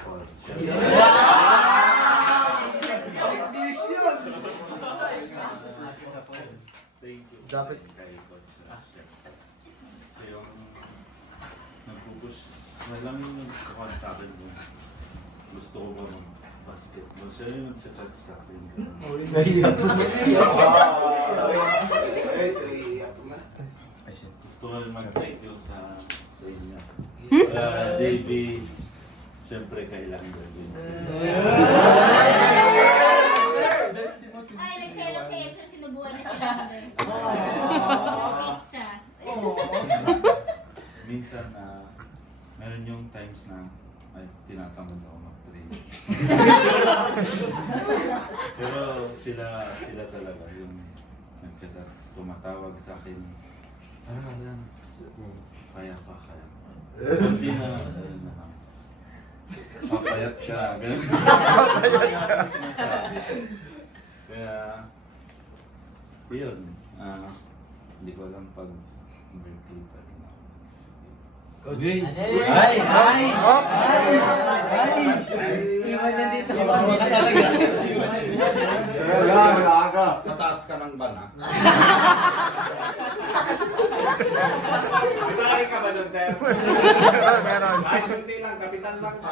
Paul. English yun! Thank you. Dapat. Kay Coach Chef. So yung nagpupush, walang yung nagkakuhan sa akin kung gusto ko ba mag-basketball. Siya yung nag-chat sa akin. Gusto ko rin mag-thank you sa inyo. JB, syempre kailangan gawin. Ay, nagselo si Edson, sinubuhan na sila. Pizza. Minsan, meron yung times na ay, tinatamad ako mag-train. Pero sila talaga yung nag-chat at tumatawag sa akin. Alam, kaya pa. Hindi na, papayat siya. Ganun. Kaya, yun. Hindi ko alam pag birthday pa rin ako. Sa taas ka ng ban, ha? May ka ba doon, sir? Meron. Kahit kunti lang, kapitan lang pa.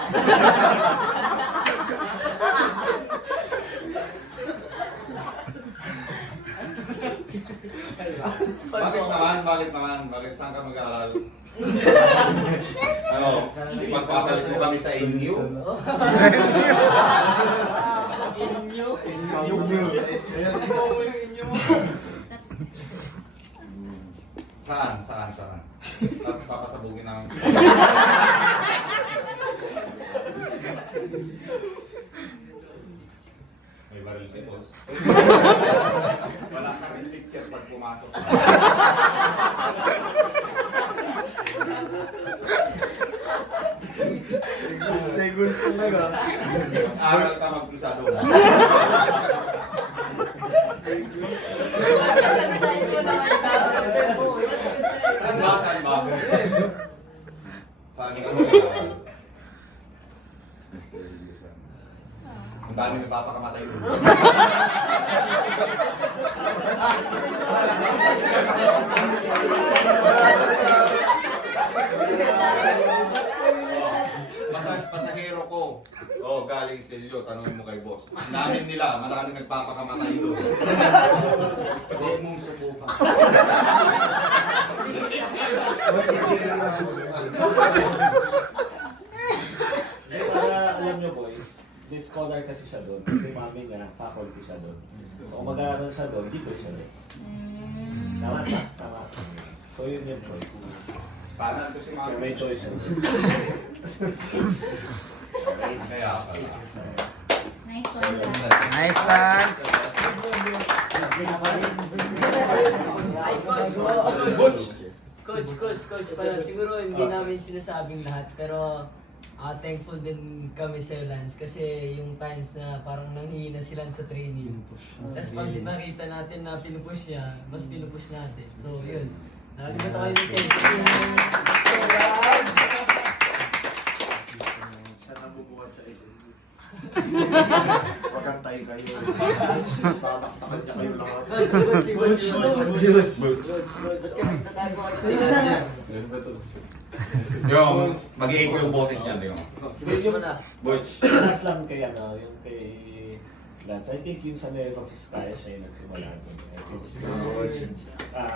Bakit naman? Bakit saan ka mag-aaral? Ano? Magpapalit mo kami sa inyo? Saan? At papasabugin namin. May baril si boss. Wala ka rin picture pag pumasok. Seguns talaga. Aral ka mag-usado. Saan ba? Saan ka mag-aaral? Kung dami nagpapakamatay mo. Pasahero ko. Oh, galing sa inyo. Tanungin mo kay boss. Namin nila, maraming nagpapakamatay doon. Huwag mong subukan. Para alam nyo boys, may scholar kasi siya doon. Kasi mami nga, faculty siya doon. So kung mag-aaral siya doon, dito siya doon. Tama. So yun yung choice. Paano ko si Kaya Mami? may choice siya. Kaya pala. Nice one. Nice dance! Coach, pala siguro hindi namin sinasabing lahat, pero thankful din kami sa Lance kasi yung times na parang nanghihina sila sa training. Tapos pag nakita natin na pinupush niya, mas pinupush natin. So yun, nakalimutan kayo ng thank you. Siya nabubuhat sa isa. Wag kang tayo kayo. Tataktakan niya kayo lahat. Yung, mag-i-echo yung boses niyan, di ba? Yung Butch. last lang kay yung kay Lance, I think yung sa Nueva Vizcaya siya yung nagsimula doon.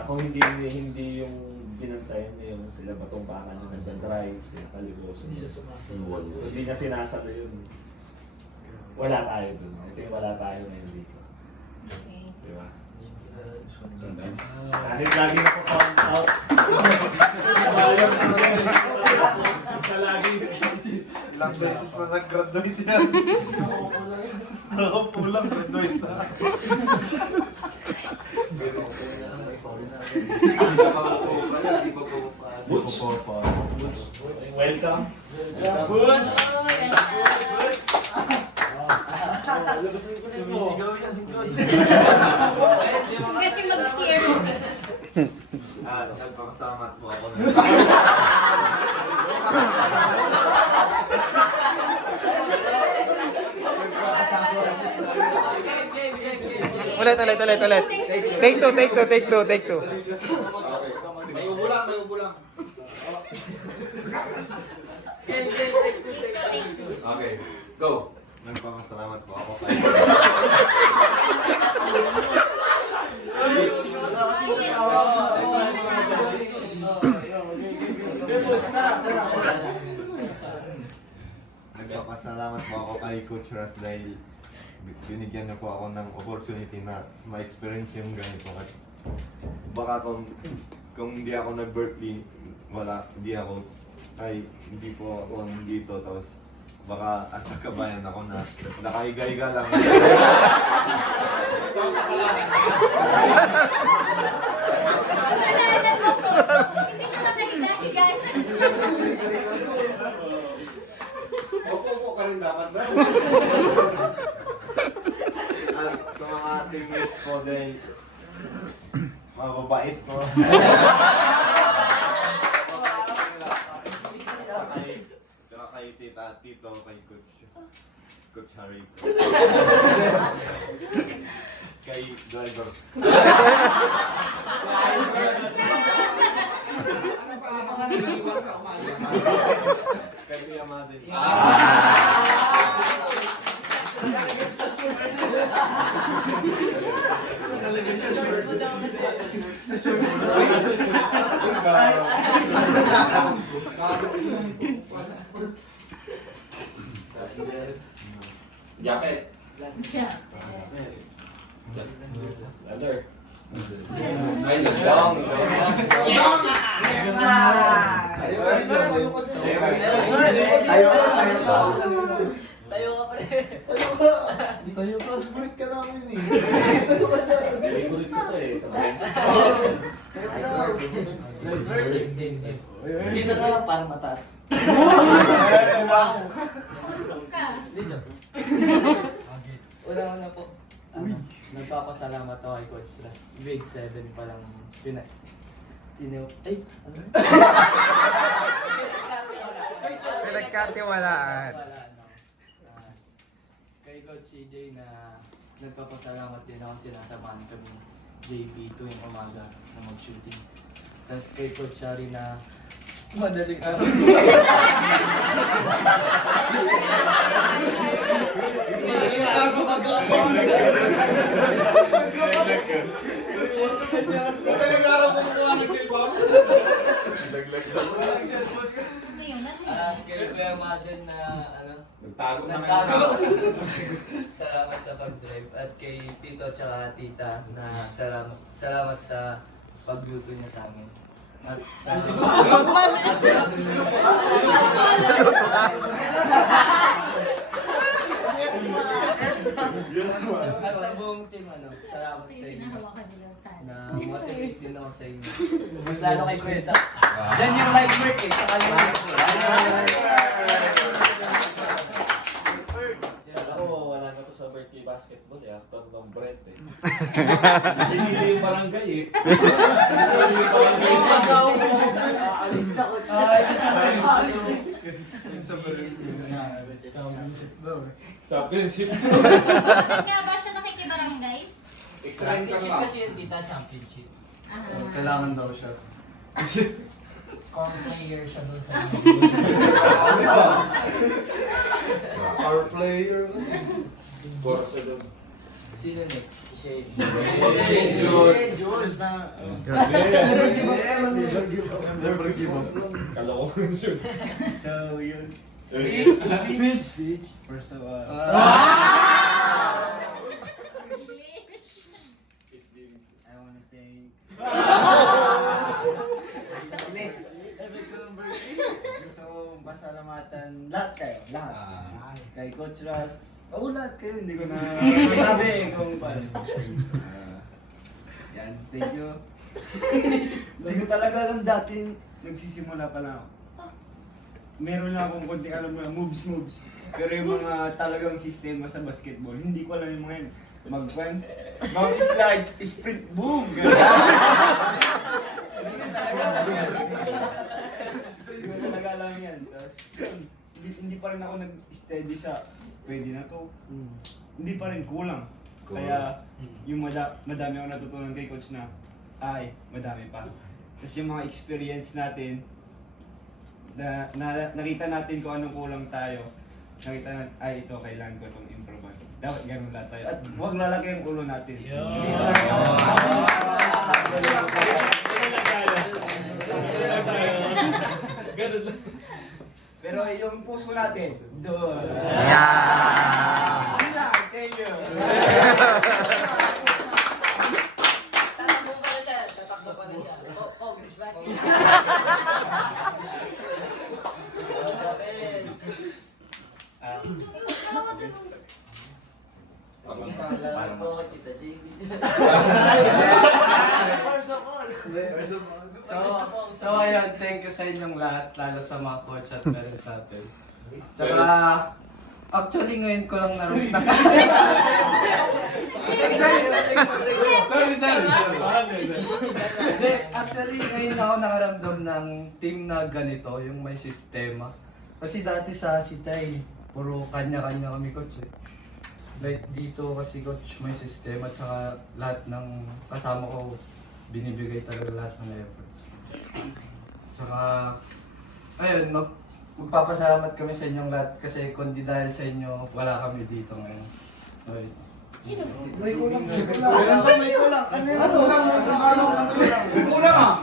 Kung hindi yung binantayan niya yung sila Batong Bakan na nagda-drive, sila Caligoso. Hindi niya sinasalo yun. Wala tayo doon. I think wala tayo ngayon dito. Okay. Diba? Kahit lagi na po count out. Ilang beses na nag-graduate yan. Nakaupo lang, graduate na. Butch! Welcome! Butch! Bakit yung mag-cheer? Nagpapasama po ako. Ulit. Take two. Okay. May ubo lang. Okay, go. Nagpapasalamat po ako kay Nagpapasalamat po ako kay Coach Ras dahil binigyan niyo po ako ng opportunity na ma-experience yung ganito. At baka kung hindi ako nag-Berkeley, hindi po ako nandito. Tapos baka asa kabayan ako na nakahiga-higa lang. Kasalanan mo, coach. Hindi siya nakahiga-higa. Opo ka rin dapat ba? At sa mga teammates ko dahil mababait ko. Saka kay Tito, kay Coach Harry. Kay driver. Kay Kuya Mazel. Yapet. Siya. Other. Ay, long. Tayo ka pa rin. Tayo ka, break ka namin eh. Favorite ko to eh. Sa Dito na lang para mataas. Usok ka. Dito. Una po, nagpapasalamat ako kay Coach Ras. Grade 7 pa lang Pinagkatiwalaan. Kay Coach CJ na nagpapasalamat din ako, sinasamahan kami JB tuwing umaga na mag-shooting. Tapos kay Coach Shari na madaling araw. Madaling araw Madaling araw ko kumuha ng cellphone. Ngayon, ano yun? Kay Kuya Mazen na Nagtago na nagtago. Salamat sa pag-drive. At kay Tito at Tita na salamat sa pagluto niya sa amin. At sa at sa buong team, salamat Ito sa yung inyo. pinahawakan nila yung tan. Na motivate din ako sa inyo. Mas lalo kay Kuya Zach. Yan yung life work eh. Sa kanya. Ako, wala na to sa birthday basketball eh. After ng Brent eh. Hindi yung barangay eh. Hindi yung barangay. Alis na ko. Championship. Bakit nga ba siya nakikibarangay? Championship kasi yun, Tita. Championship. Kailangan daw siya. Core player siya doon sa Our player kasi. Borsa doon. Sino next? Si Shane. Jules na. Never give up. Kala ko yung shoot. So, yun. Speech. First of English. I wanna thank gusto ko pasalamatan lahat kayo, lahat. Kay Coach Ras, lahat kayo, hindi ko na masabi kung paano. Yan, thank you. Hindi ko talaga alam dati, nagsisimula pa lang ako. Meron lang akong konting alam mo na moves. Pero yung mga talagang sistema sa basketball, hindi ko alam yung mga yun. Mag-slide, sprint, boom! Hindi ko talaga alam yan. Tapos, hindi pa rin ako nag-steady sa pwede na to. Hindi pa rin, kulang. Kaya yung madami akong natutunan kay coach na madami pa. Tapos yung mga experience natin na nakita natin kung anong kulang tayo. Nakita natin, ito kailangan ko itong improve. Dapat ganun lahat tayo. At huwag lalaki ang ulo natin. Hindi Ganun lang. Pero yung puso natin, doon. Yeah! Thank you. Tatakbo pala siya. Tatakbo pala siya. Congressman. So ayun, thank you sa inyong lahat, lalo sa mga coach at parents natin. Tsaka, actually ngayon ko lang naramdaman. Sorry. Hindi, actually ngayon ako nakaramdam ng team na ganito, yung may sistema. Kasi dati sa Sitay, puro kanya-kanya kami coach eh. Like dito kasi coach may sistema, tsaka lahat ng kasama ko binibigay talaga lahat ng efforts. Tsaka, ayun, magpapasalamat kami sa inyong lahat kasi kung di dahil sa inyo, wala kami dito ngayon. So, Sino po? May kulang. Ano yung kulang? Kulang ah!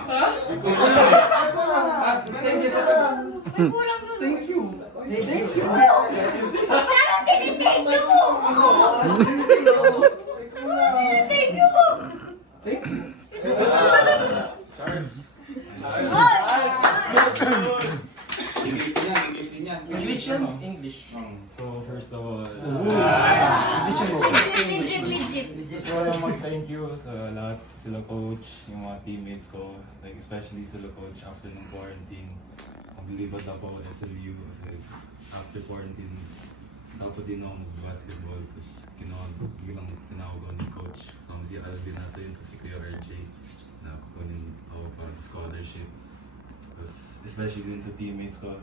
Thank you sa May kulang doon. Thank you. Parang tinitake niyo mo. Thank you po. English din yan, English din yan. English yun? English. So first of all, Legit. gusto ko lang mag-thank you sa lahat, sila coach, yung mga teammates ko, like especially sila coach after ng quarantine. Maglibad ako SLU kasi after quarantine, dapat din ako mag-basketball kasi biglang tinawag ako ni coach. So si Alvin natin yun kasi Kuya RJ na kukunin ako para sa scholarship. Tapos especially din sa teammates ko,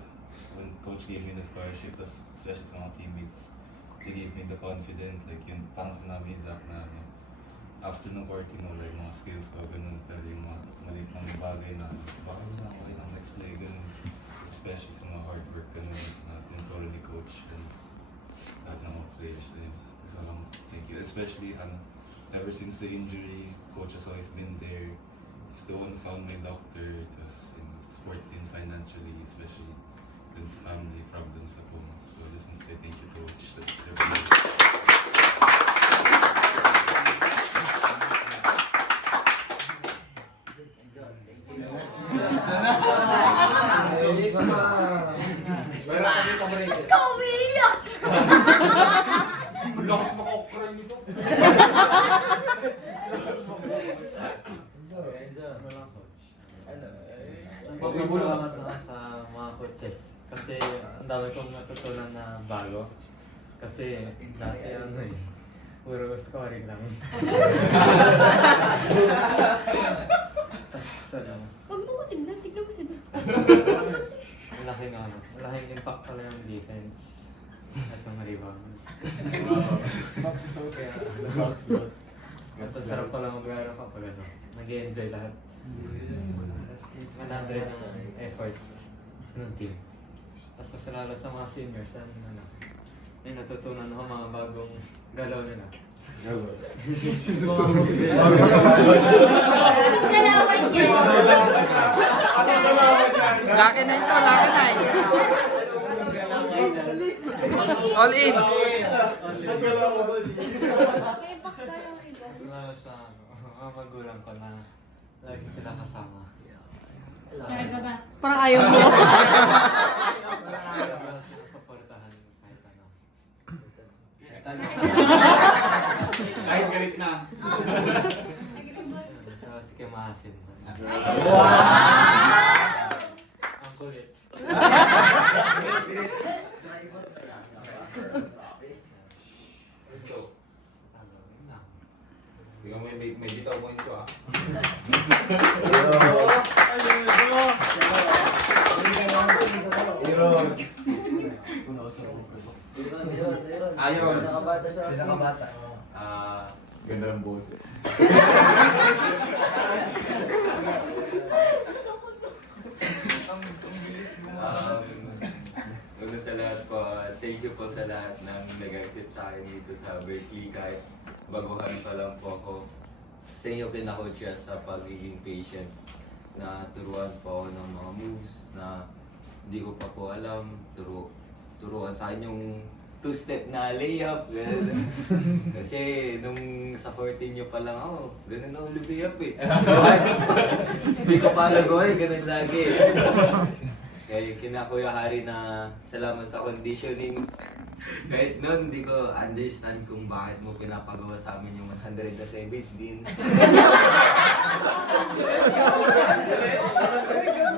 when coach gave me the scholarship, tapos especially sa mga teammates, they gave me the confidence, like yun, parang sinabi ni Zach na after ng quarantine, like mga skills ko, ganun, pero yung mga maliit ng bagay na baka na ako ng next play, ganun, especially sa mga hard work, ganun, na tinuturo ni coach and lahat ng mga players din. So thank you, especially ever since the injury, coach has always been there. He's the one who found my doctor, tapos support him financially, especially with his family problems at home. So I just want to say thank you, coach. That's everything. Meron ka dito, Marites. Ikaw umiiyak. Lakas maka-okra nito. Salamat na sa mga coaches kasi ang dami kong natutunan na bago kasi dati puro scoring lang. Tapos Huwag mo ko tignan mo sila. malaking impact pala yung defense at yung rebounds. Kaya at ang sarap pala maglaro kapag nag-enjoy lahat. 100 ng effort ng team. Tapos mas lalo sa mga seniors, may natutunan ako mga bagong galaw nila. Galawan yan. Laki na ito, laki na eh. All in. May back ka lang rin. Mas lalo sa mga magulang ko na lagi sila kasama. Talaga ba? Parang ayaw mo. Supportahan kahit ano. Kahit galit na. Sa si Kemahasin. Ang kulit. Tingnan mo yung may bitaw mo ito ah. Ayun. Pinakabata. Ganda ng boses. Una sa lahat po, thank you po sa lahat ng nag-accept sa akin dito sa Berkeley kahit baguhan pa lang po ako. Thank you kina Coach Yas sa pagiging patient na turuan po ako ng mga moves na hindi ko pa po alam. Turuan sa akin yung two-step na layup. Ganun. Kasi nung sa 14 nyo pa lang ako, ganun ako lumiyap eh. Hindi ko pa nagawa eh, ganun lagi. Kaya kina Kuya Hari na salamat sa conditioning. Kahit noon, hindi ko understand kung bakit mo pinapagawa sa amin yung 100 na 17.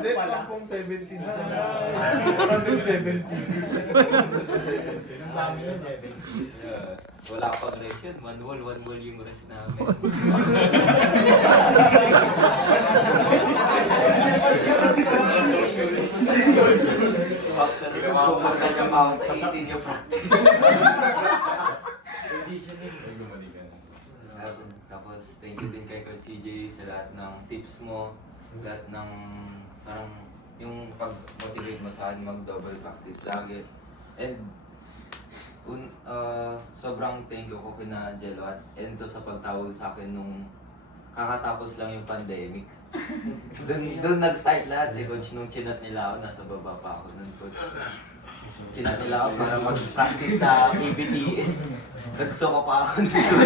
Hindi, 10-17 na. 117. Wala pang rest yun. One wall yung rest namin. After lumabag na siya ako sa 18 yung practice. Tapos, thank you din kay Coach CJ sa lahat ng tips mo, lahat ng parang yung pag-motivate mo sa akin mag-double practice lagi. And sobrang thank you ko kina Jello at Enzo sa pagtawag sa akin nung kakatapos lang yung pandemic. Doon nag-start lahat eh, Coach. Nung chinat nila ako, nasa baba pa ako nun, Coach. Chinat nila ako para mag-practice sa PBTS. Nagsoka pa ako dito.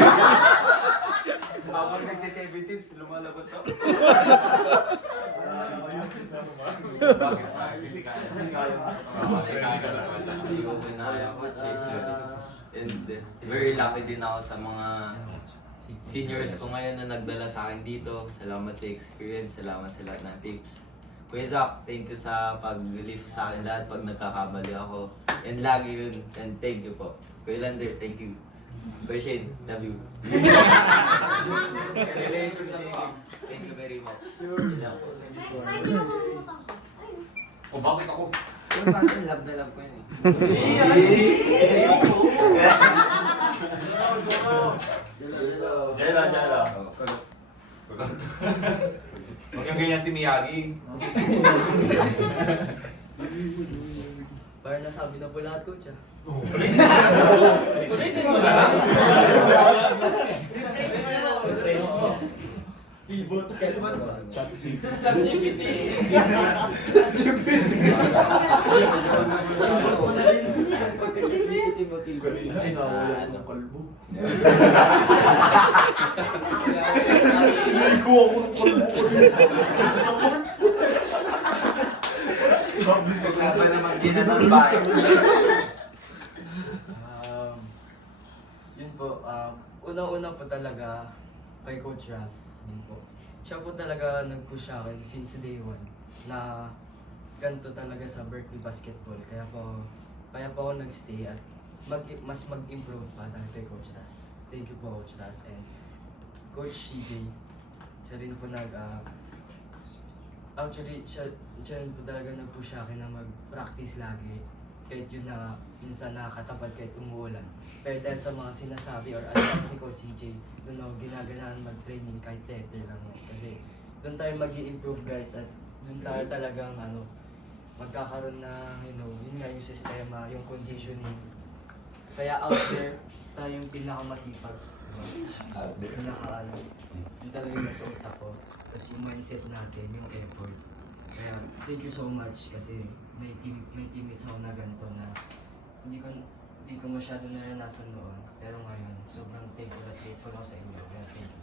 Habang nagsi-17s, lumalabas ako. Bakit? Hindi kaya. Hindi ko pinaya, Coach. And very lucky din ako sa mga seniors ko ngayon na nagdala sa akin dito. Salamat sa experience, salamat sa lahat ng tips. Kuya Zach, thank you sa pag-lift sa akin lahat pag nagkakamali ako. And lagi yun. And thank you po. Kuya Lander, thank you. Kuya Shane, love you. Relation lang po. Thank you very much. Yun lang po. Ay, bakit ako? Pero kasi love na love ko yun eh. Jela. Huwag yung ganyan si Miyagi. Parang nasabi na po lahat, Coach ah. Ulitin mo na. Refresh mo. Pivot. ChatGPT. Ay, nawala ng kalbo. Sinigo ako ng kalbo. Wala ba naman ginanambay? Yun po, unang-una po talaga kay Coach Ras. Yun po. Siya po talaga nag-push sa akin since day one na ganito talaga sa Berkeley Basketball. Kaya po ako nag-stay at mas mag-improve pa dahil kay Coach Ras. Thank you po, Coach Ras. And Coach CJ, siya rin po actually, siya rin po talaga nag-push sa akin na mag-practice lagi. Kahit yun na minsan nakakatapat kahit umuulan. Pero dahil sa mga sinasabi or advice ni Coach CJ, doon ako ginaganahan mag-training kahit tether lang yan. Kasi doon tayo mag-i-improve guys at doon tayo talagang magkakaroon na, yun nga yung sistema, yung conditioning. Kaya out there, tayo yung pinakamasipag. Yun talaga yung nasa utak ko. Tapos yung mindset natin, yung effort. Kaya thank you so much kasi may teammates ako na ganito na hindi ko masyado naranasan noon. Pero ngayon, sobrang thankful ako sa inyo. Kaya thank you.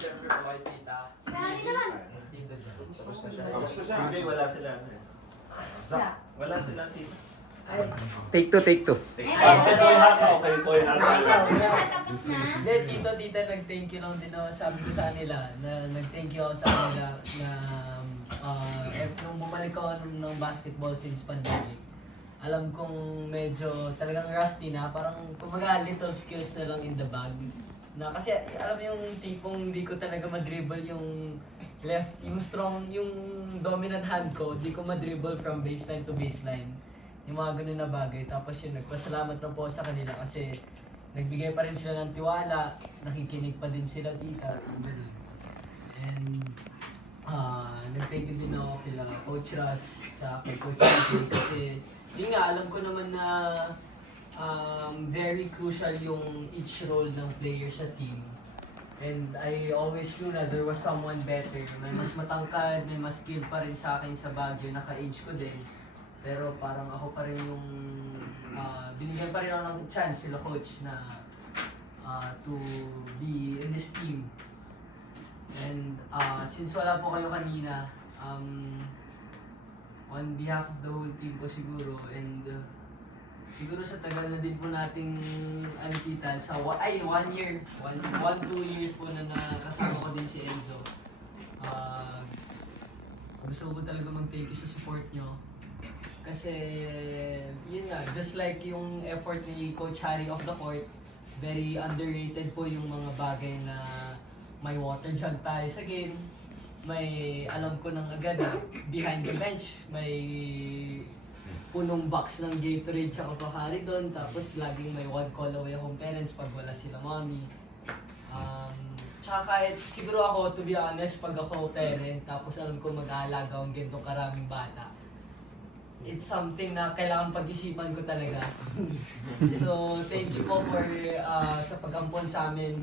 Siyempre po kay tita. Sorry naman. Tita dyan. Tapos na siya. Tapos na siya. Hindi, wala sila. Zach, wala sila tita. Ay, Take two. Ito yung hata, okay, ito yung hata. Tapos na siya, tapos na. hindi, tita, nag-thank you lang din ako. Sabi ko sa kanila, nag-thank you ako sa kanila na nung bumalik ako ng basketball since pandemic. Alam kong medyo talagang rusty na, parang kumaga little skills na lang in the bag. Na kasi alam mo yung tipong hindi ko talaga madribble yung left, yung strong, yung dominant hand ko, hindi ko madribble from baseline to baseline. yung mga ganun na bagay. Tapos yun, nagpasalamat lang po sa kanila kasi nagbigay pa rin sila ng tiwala, nakikinig pa din sila tita, ganun. And nag-thank you din ako kila Coach Ras, tsaka kay Coach Anthony kasi yun nga, alam ko naman na very crucial yung each role ng player sa team. And I always knew na there was someone better. May mas matangkad, may mas skill pa rin sa akin sa Baguio, naka-age ko din. Pero parang ako pa rin yung binigyan pa rin ako ng chance sila coach na to be in this team. And since wala po kayo kanina, on behalf of the whole team po siguro, and siguro sa tagal na din po nating kita sa 1 year, 2 years po na nakasama ko din si Enzo. Gusto ko talaga mag-thank you sa support nyo. Kasi yun nga, just like yung effort ni Coach Harry off the court, very underrated po yung mga bagay na may water jug tayo sa game. May alam ko nang agad behind the bench, may punong box ng Gatorade tsaka Pocari doon. Tapos laging may one call away akong parents pag wala sila mommy. Tsaka kahit siguro ako, to be honest, pag ako parent, tapos alam ko mag-aalaga akong ganitong karaming bata, it's something na kailangan pag-isipan ko talaga. So, thank you po for sa pag-ampon sa amin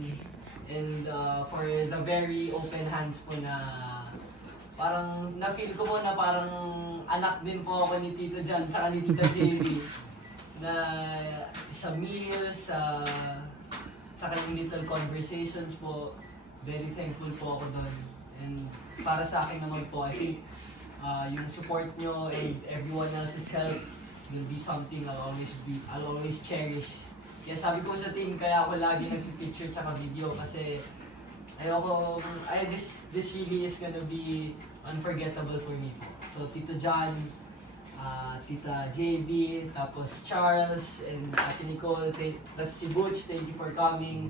and for the very open hands po na parang na-feel ko mo na parang anak din po ako ni Tito Jan tsaka ni Tita JB na sa meals, tsaka yung little conversations po, very thankful po ako doon. And para sa akin naman po, I think yung support nyo and everyone else's help will be something I'll always cherish. Kaya sabi ko sa team, kaya ako lagi nagpipicture tsaka video kasi ayoko, this really is gonna be unforgettable for me. So Tito John, Tita JB, tapos Charles, and Ate Nicole, tapos si Butch, thank you for coming.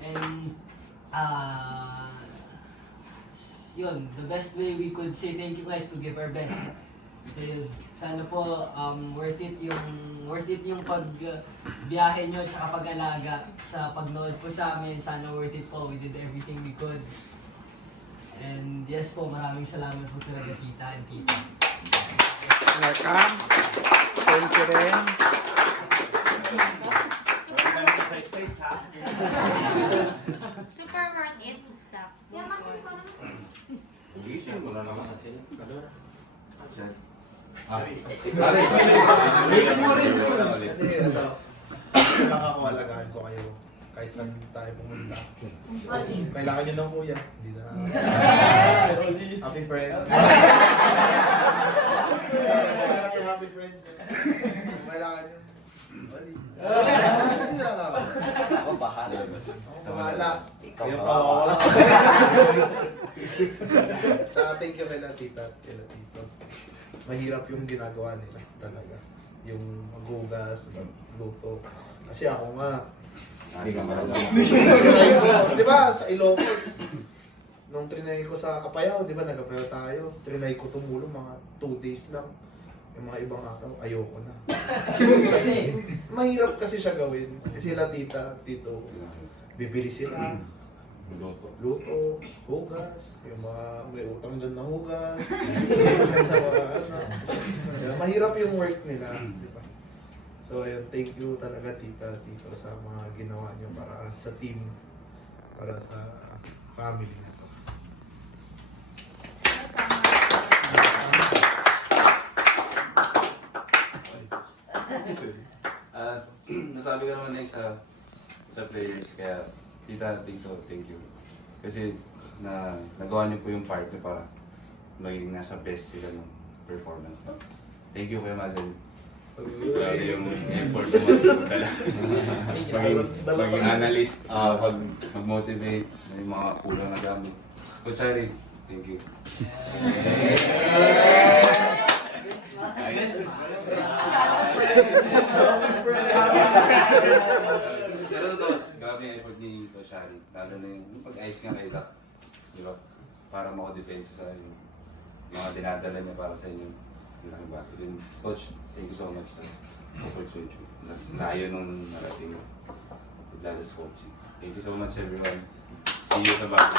And yun, the best way we could say thank you guys to give our best. So yun, sana po worth it yung pagbiyahe nyo tsaka pag-alaga sa pagnood po sa amin. Sana worth it po, we did everything we could. And yes po, maraming salamat po talaga tita and tita. Welcome. Thank you rin. Sa States, ha? Super worth it. Stop. Yeah, masin pa naman. Gising mo na naman sa sila. Nakakakualagaan ko kayo kahit saan tayo pumunta. Kailangan nyo ng kuya. Hindi na happy friend. Happy friend. Kailangan nyo. Hindi na ako. Ako bahala. Ako bahala. Ikaw kawawa. Sa thank you kay tita at kay tito. Mahirap yung ginagawa nila talaga. Yung maghugas, magluto. Kasi ako nga, Hindi ka malaga. di ba sa Ilocos, nung trinay ko sa Apayao, di ba nag-Apayao tayo, trinay ko tumulong mga 2 days lang. Yung mga ibang araw, ayoko na. Kasi mahirap kasi siya gawin. Sila tita, tito, bibili sila. Luto, hugas, yung mga may utang dyan na hugas, mahirap yung work nila, di ba? So ayun, thank you talaga tita, tito sa mga ginawa niyo para sa team, para sa family na to. Nasabi ko naman sa players, kaya tita, tito, thank you. Kasi nagawa niyo po yung part niyo para magiging nasa best sila ng performance. Thank you Kuya Mazen. Grabe yung effort mo maging analyst, mag-motivate, yung mga kulang na gamit. Coach Harry, thank you. Pero ito, grabe yung effort ni Coach Harry. Lalo na yung pag-ice nga kay Zach. Di ba? Para makadepensa sa yung mga dinadala niya para sa inyo. malaking bagay. Then, Coach, thank you so much na opportunity na ayaw nung narating mo. Lalo sa coaching. Thank you so much everyone. See you sa bago.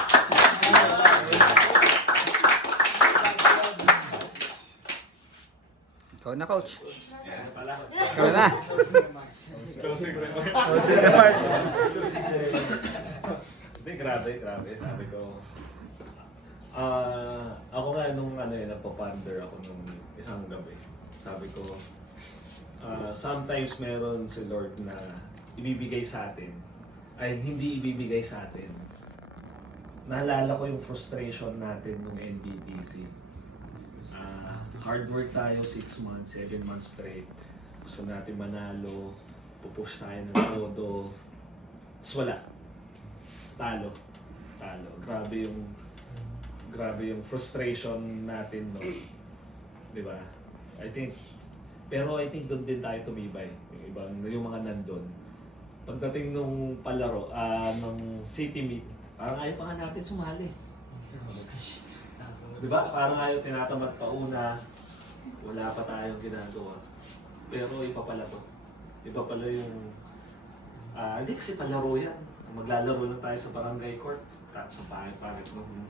Ikaw na, coach. Yan pala. Ikaw na. Closing remarks. Closing remarks. Hindi, grabe. Sabi ko, ako nga nung nagpa-ponder ako nung isang gabi. Sabi ko, sometimes meron si Lord na ibibigay sa atin, ay hindi ibibigay sa atin. Naalala ko yung frustration natin nung NBTC. Hard work tayo 6 months, 7 months straight. Gusto natin manalo, pupush tayo ng todo. Tapos wala. Talo. Grabe yung frustration natin, no? Di ba? I think doon din tayo tumibay. Yung mga nandun. Pagdating nung palaro, ng city meet, parang ayaw pa nga natin sumali. Di ba? Parang ayaw tinatamad pa una, wala pa tayong ginagawa. Pero iba pala to. Iba pala yung... hindi kasi palaro yan. Maglalaro lang tayo sa barangay court. Tapos ang pangit ng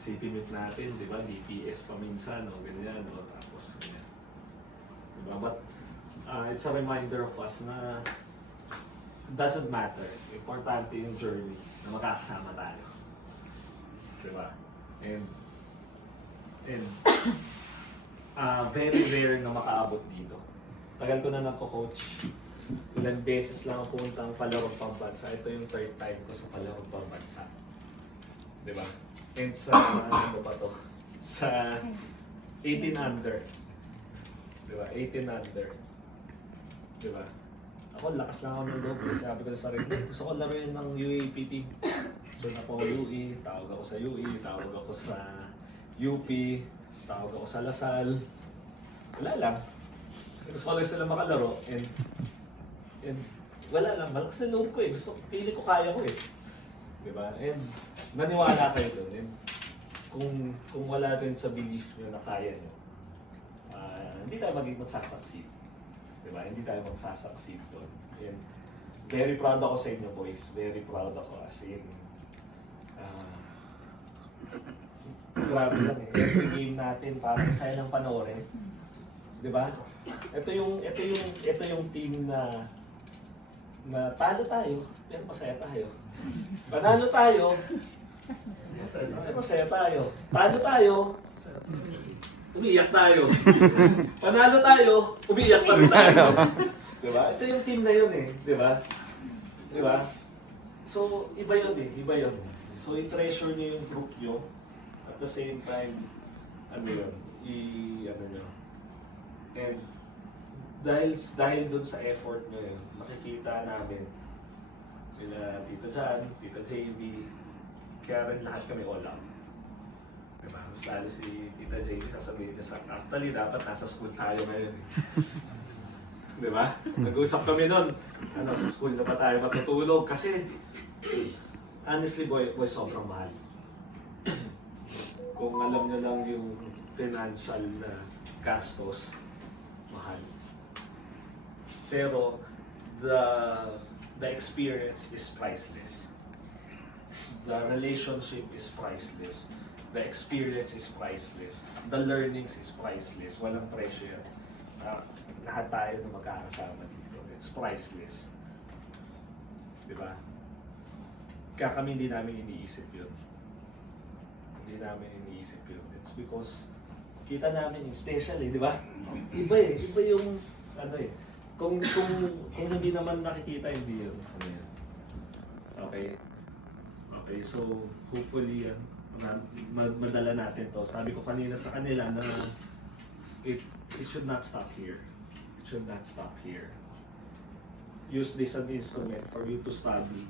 city meet natin, di ba? DPS pa minsan, o ganyan, o tapos ganyan. Diba? But it's a reminder of us na it doesn't matter. Importante yung journey na makakasama tayo. Diba? And very rare na makaabot dito. Tagal ko na nagko-coach. Ilang beses lang ang pumunta ang palarong pambansa. Ito yung third time ko sa palarong pambansa. Diba? And sa, ano ba to? Sa 18 under. Diba? 18 under. Diba? Ako, lakas lang ako ng loob. Sabi ko sa sarili, gusto ko laruin ng UAP team. So na po UE, tawag ako sa UE, tawag ako sa UP, tawag ako sa Lasal. Wala lang. Kasi gusto ko lang sila makalaro and wala lang, malakas na loob ko eh. Pili ko kaya ko eh. Diba? And naniwala kayo doon. And kung wala rin sa belief nyo na kaya nyo, hindi tayo magsasucceed. Diba? Hindi tayo magsasucceed doon. And very proud ako sa inyo boys. Very proud ako as in grabe lang eh. Every game natin parang saya ng panoorin. 'Di ba? Ito yung team na talo tayo, pero masaya tayo. Panalo tayo, masaya tayo. Talo tayo, umiiyak tayo. Panalo tayo, umiiyak pa rin tayo. 'Di ba? Ito yung team na yun eh, 'di ba? 'Di ba? So, iba yun eh, iba yun. So, i-treasure niyo yung group niyo. At the same time, ano yun, ano nyo. And dahil dun sa effort nyo yun, makikita namin nila Tito Jan, Tita JV, kaya rin lahat kami all out. Diba? Mas lalo si Tita JV sasabihin niya actually dapat nasa school tayo ngayon eh. Diba? Nag-uusap kami nun, sa school na ba tayo matutulog kasi honestly boy sobrang mahal. Kung alam nyo lang yung financial na gastos, mahal. Pero the experience is priceless. The relationship is priceless. The experience is priceless. The learnings is priceless. Walang presyo yan. Lahat tayo na magkakasama dito. It's priceless. Diba? Kaya kami hindi namin iniisip yun. Hindi namin iniisip yun. It's because kita namin yung special eh, di ba? Iba eh. Iba yung Kung hindi naman nakikita, hindi yun. Okay. Okay, so hopefully madala natin to. Sabi ko kanina sa kanila na it should not stop here. It should not stop here. Use this as an instrument for you to study.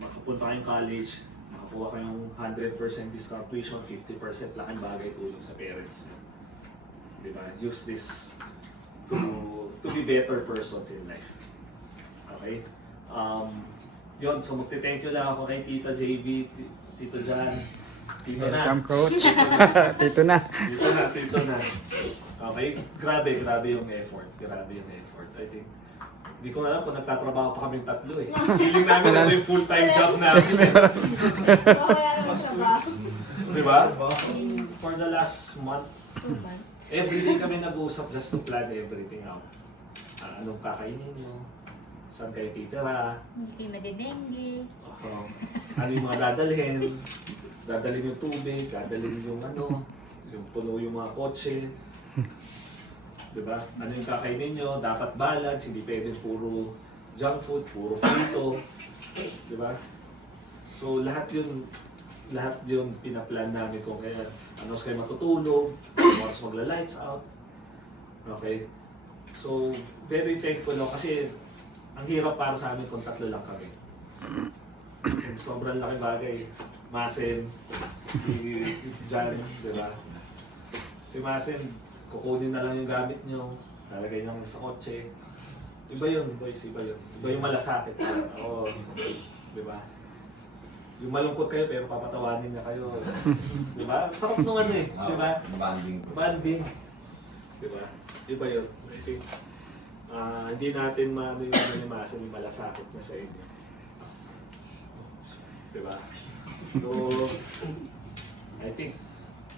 Makapunta kayong college, makakuha kayong 100% discount tuition, 50% laking bagay tulong sa parents nyo. Diba? Use this to be better persons in life. Okay? Yun, so magte-thank you lang ako kay Tita JV, Tito Jan, Tito na. Welcome, coach. Tito na. Tito na. Okay, grabe yung effort. Grabe yung effort. I think, hindi ko alam kung nagtatrabaho pa kaming tatlo eh. Feeling namin ito yung full-time job namin eh. Wala naman trabaho. Di ba? For the last month, 2 months. everyday kami nag-uusap just to plan everything out. Anong kakainin nyo? Saan kayo titira? Hindi kayo madedengge. Ano yung mga dadalhin? Dadalhin yung tubig, dadalhin yung yung puno yung mga kotse. Diba? Ano yung kakainin nyo? Dapat balance, hindi pwedeng puro junk food, puro prito. Diba? So lahat yun pinaplan namin kung kaya ano kayo matutulog, oras magla-lights out. Okay? So, very thankful no? Kasi ang hirap para sa amin kung tatlo lang kami. And sobrang laki bagay. Masen, si Jan, di ba? Si Masen, kukunin na lang yung gamit nyo, lalagay nyo sa kotse. Iba yun, boys, iba yun. Iba yung malasakit. Oo, di ba? Yung malungkot kayo pero papatawanin na kayo. Di ba? Sarap nung eh, di ba? Banding. Di ba? Iba yun. I think, hindi natin maano yung Masen, yung malasakit na sa inyo. Di ba? So, I think,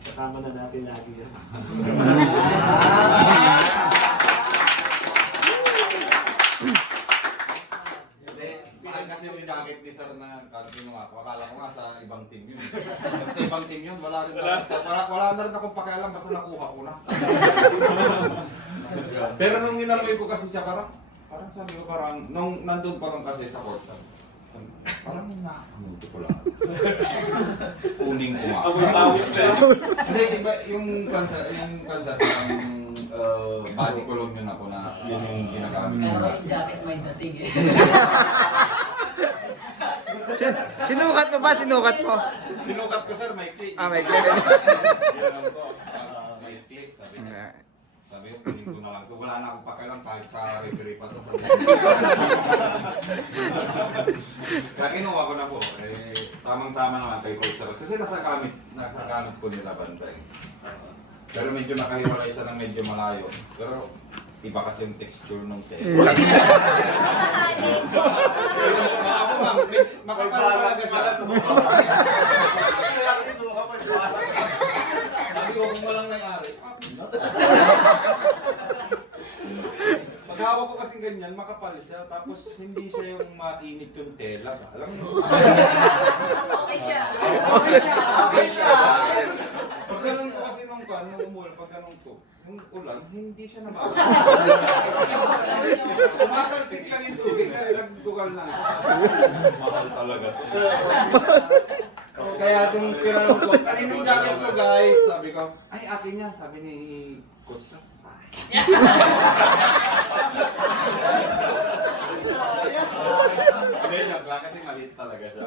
kasama na natin lagi yan. Mahal kasi yung jacket ni Sir na Carpino ako. Akala ko nga sa ibang team yun. Sa ibang team yun, wala na rin akong pakialam basta nakuha ko na. Pero nung inamoy ko kasi siya, parang sabi ko nung nandun pa lang kasi sa court, parang nakamuto ko lang. Uling ko nga. Amoy pawis na. Hindi, iba yung concept ng body column yun ako na yun yung ginagamit ko. Kaya yung jacket may dating eh. Sinukat mo ba? Sinukat mo? Sinukat ko sir, may click. May click. Yan ko. May click, sabi ko. Sabi ko, piling ko na lang. Wala na akong pakialam kahit sa referee pa to. Kaya kinuha ko na po. Tamang-tama naman kay Coach Saros. Kasi nasa gamit ko nila bantay. Pero medyo nakahiwalay siya ng medyo malayo. Pero iba kasi yung texture ng tela. Ako ma'am, makapal talaga siya. Sabi ko kung walang may-ari. Pag-hawak ko kasing ganyan, makapal siya. Tapos hindi siya yung mainit yung tela. Alam mo? Okay siya. Okay siya. Pag ganun ko kasi nung umulan, pag ganun ko, yung ulan, hindi siya naman. Tumatalsik lang yung tubig, nagdugal lang siya. Mahal talaga. Kaya itong tinanong ko, kaninong jacket ko guys? Sabi ko, ay akin yan. Sabi ni Coach Ras. Hindi, joke lang kasi maliit talaga siya.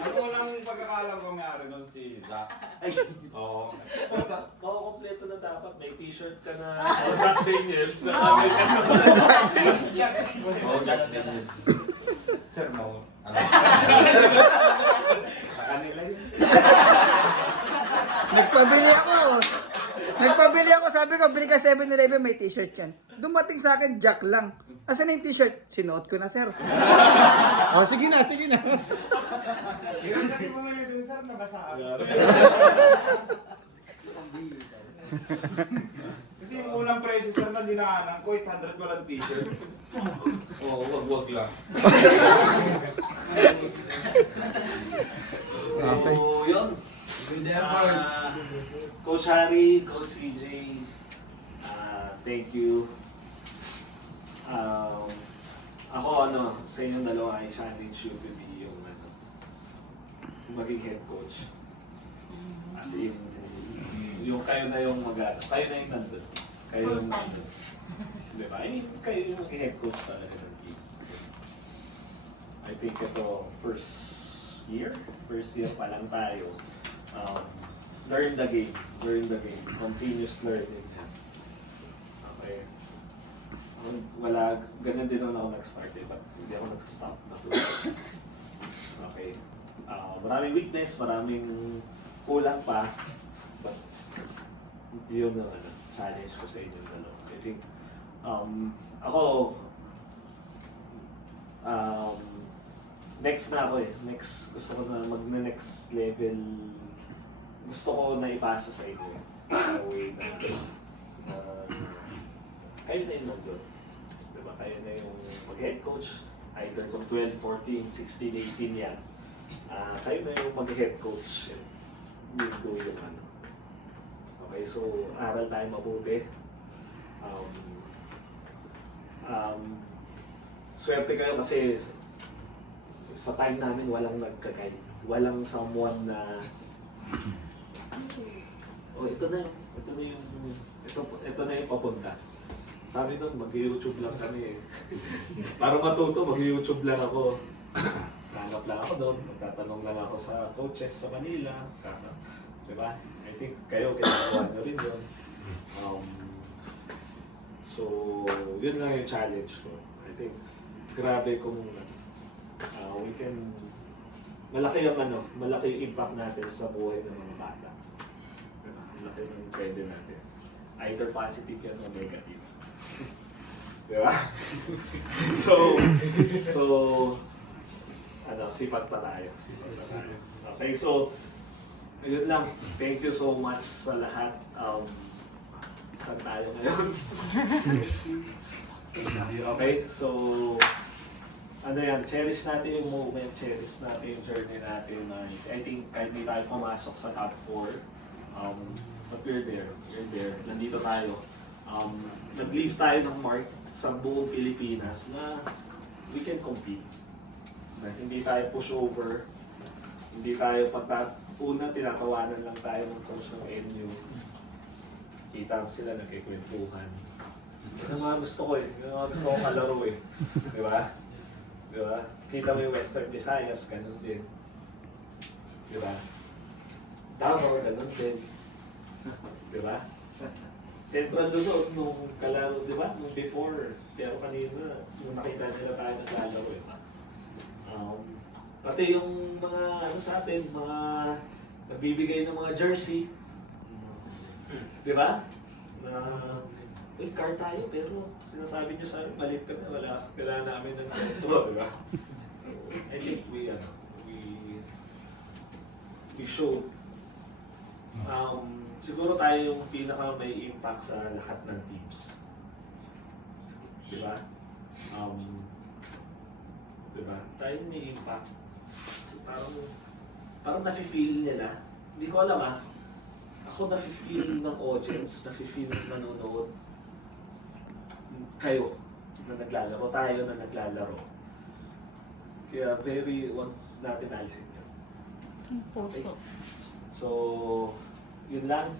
Ang unang pagkakalam ko may-ari nun si Zach. Oo. Kompleto na dapat. May t-shirt ka na Jack Daniels. Oo, Jack Daniels. Sir, no. Sa kanila yun. Nagpabili ako, sabi ko, bili ka 7-Eleven, may t-shirt yan. Dumating sa akin, Jack lang. Asan na yung t-shirt? Sinuot ko na, sir. Sige na. Hirap kasi bumili dun, sir, nabasa ako. Kasi yung unang presyo, sir, na dinaanan ko, 800 walang t-shirt. Oo, wag lang. So, yun. Coach Harry, Coach CJ, thank you. Ako sa inyong dalawa, I challenge you to be yung maging head coach. As in, yung kayo na yung kayo na yung nandun. Kayo yung nandun. Diba? I mean, kayo yung head coach talaga ng team. I think ito, first year pa lang tayo. Learn the game, continuous learning. Okay. Ganyan din ako nag-start but hindi ako nag-stop. Okay. Maraming weakness, maraming kulang pa, but yun ang challenge ko sa inyo dalawa. I think, ako, next na ako eh. Next, gusto ko na mag-next level. Gusto ko na ipasa sa inyo eh. Sa way na, kayo na yung nandun. Diba? Kayo na yung mag-head coach. Either kung 12, 14, 16, 18 yan. Kayo na yung mag-head coach. Yung do yung ano. Okay, so aral tayo mabuti. Swerte kayo kasi sa time namin walang nagkagay. Walang someone na ito na yung papunta. Sabi nun, mag-YouTube lang kami eh. Para matuto, mag-YouTube lang ako. Hanap lang ako doon, magtatanong lang ako sa coaches sa Manila. Diba? I think kayo, kinagawa nyo rin yun. So, yun lang yung challenge ko. I think, grabe kung we can, malaki yung impact natin sa buhay ng mga bata. Diba? Malaki yung pwede natin. Either positive yan o negative. Diba? So, sipag pa tayo. Okay, so, yun lang. Thank you so much sa lahat. Saan tayo ngayon? Okay, so, cherish natin yung moment, cherish natin yung journey natin. I think kahit di tayo pumasok sa top 4, but we're there. Nandito tayo. Nag-leave tayo ng mark sa buong Pilipinas na we can compete. Na hindi tayo pushover, hindi tayo una tinatawanan lang tayo ng coach ng NU. Kita mo sila nagkikwentuhan. Yung mga gusto ko eh, yung mga gusto kong kalaro eh. Di ba? Di ba? Kita mo yung Western Visayas, ganun din. Di ba? Davao, ganun din. Di ba? Central Luzon, nung kalaro, di ba? Nung before, pero kanina, nung nakita nila tayo naglalaro eh. Pati yung mga sa atin, mga nagbibigay ng mga jersey. Di ba? Car tayo, pero sinasabi nyo sa amin, malit kami, kailangan namin ng sentro, di ba? So, I think we showed. Siguro tayo yung pinaka may impact sa lahat ng teams. Di ba? Diba? Tayo may impact. Parang nafe-feel nila. Hindi ko alam Ako nafe-feel ng audience, nafe-feel ng nanonood. Kayo na naglalaro, tayo na naglalaro. Kaya want natin alisin yun. Okay? So, yun lang.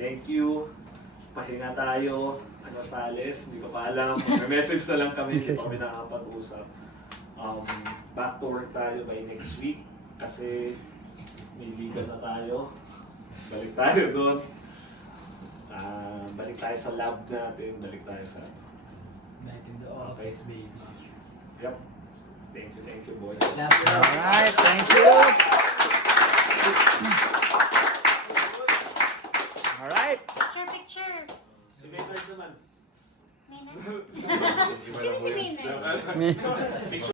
Thank you. Pahinga tayo. Sales, hindi ko pa alam. May message na lang kami, hindi pa kami nakapag-usap. Back to work tayo by next week kasi may liga na tayo. Balik tayo doon. Balik tayo sa lab natin, balik tayo sa... Back in the office, baby. Yep. Thank you boys. Alright, thank you. Alright. Picture. Si Maynard naman. Sino si Maynard? Picture